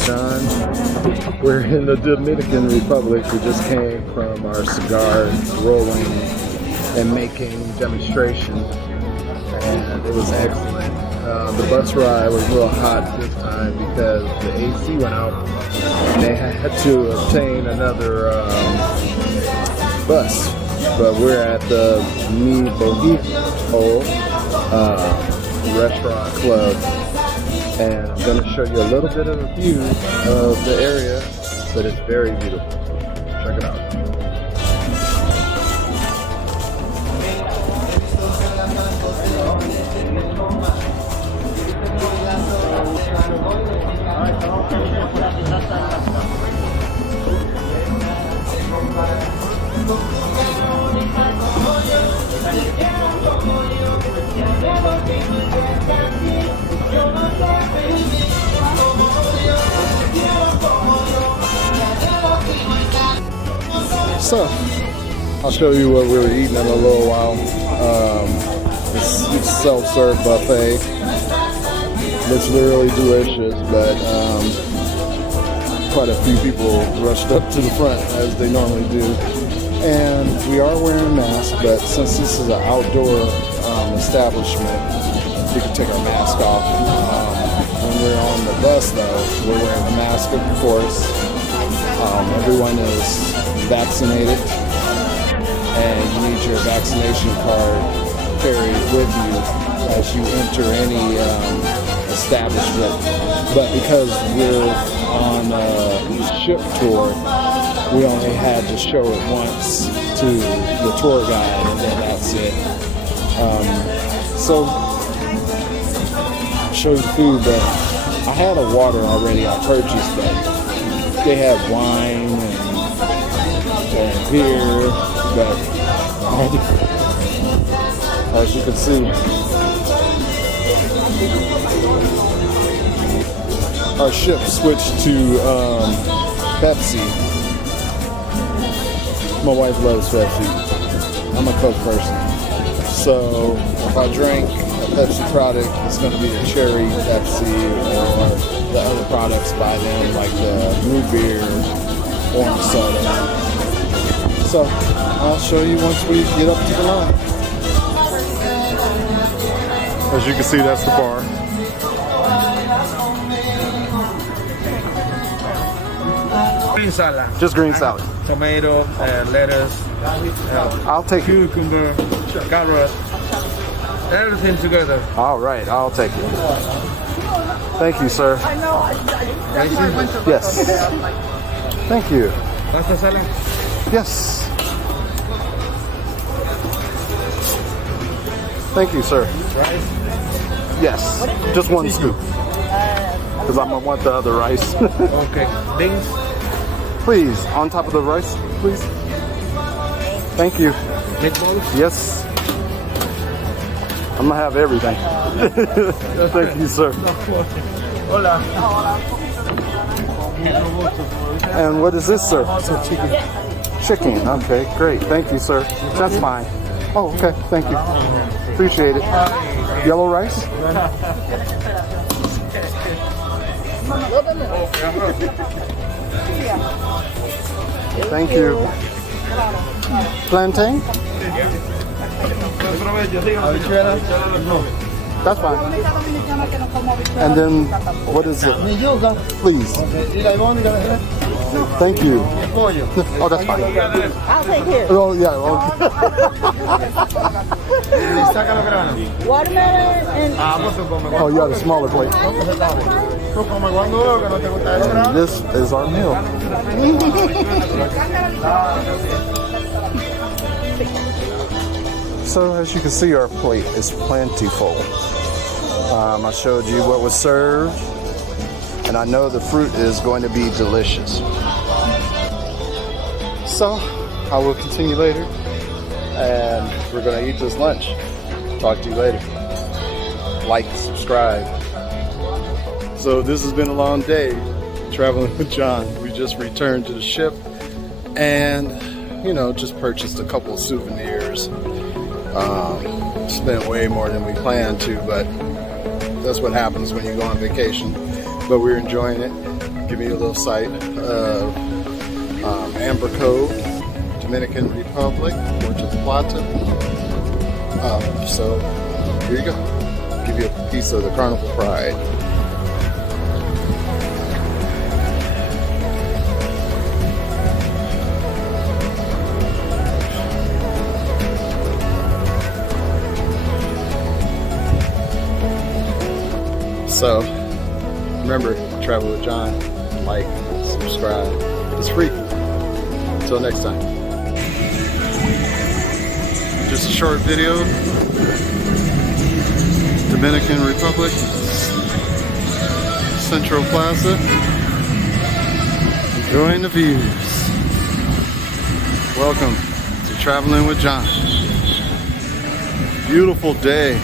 with John. We're in the Dominican Republic. We just came from our cigar rolling and making demonstration, and it was excellent. The bus ride was a little hot this time because the AC went out and they had to obtain another bus. But we're at the Mi Bohito restaurant club, and I'm going to show you a little bit of a view of the area, but it's very beautiful. Check it out. So, I'll show you what we were eating in a little while. It's a self-serve buffet. Looks really delicious, but quite a few people rushed up to the front as they normally do. And we are wearing masks, but since this is an outdoor establishment, we can take our mask off. When we're on the bus, though, we're wearing a mask, of course. Everyone is vaccinated, and you need your vaccination card carried with you as you enter any establishment. But because we're on a ship tour, we only had to show it once to the tour guide, and then that's it. So, I'll show you food, but I had a water already I purchased, but they have wine and beer, but as you can see, our ship switched to Pepsi. My wife loves Pepsi. I'm a Coke person. So if I drink a Pepsi product, it's going to be the cherry Pepsi or the other products by them, like the root beer, orange soda. So I'll show you once we get up to the line. As you can see, that's the bar. Green salad. Just green salad. Tomato, lettuce. I'll take it. Cucumber, carrot, everything together. All right, I'll take it. Thank you, sir. Yes. Thank you. Pasta salad? Yes. Thank you, sir. Rice? Yes. Just one scoop. Because I'm going to want the other rice. Okay. Beans? Please, on top of the rice, please. Thank you. Meatballs? Yes. I'm going to have everything. Thank you, sir. Hola. And what is this, sir? Chicken. Chicken. Okay, great. Thank you, sir. That's fine. Oh, okay. Thank you. Appreciate it. Yellow rice? Thank you. Plantain? That's fine. And then, what is it? Please. Thank you. Oh, that's fine. I'll take care. Oh, yeah. Watermelon and Oh, yeah, the smaller plate. And this is our meal. So, as you can see, our plate is plentiful. I showed you what was served, and I know the fruit is going to be delicious. So, I will continue later, and we're going to eat this lunch. Talk to you later. Like, subscribe. So, this has been a long day traveling with John. We just returned to the ship, and, you know, just purchased a couple of souvenirs. Spent way more than we planned to, but that's what happens when you go on vacation. But we're enjoying it, give me a little sight of Amber Cove, Dominican Republic, Porta Plata. So here you go. Give you a piece of the Carnival Pride. So remember, travel with John. Like, subscribe. It's free. Until next time. Just a short video. Dominican Republic, Central Plaza. Enjoying the views. Welcome to Traveling with John. Beautiful day.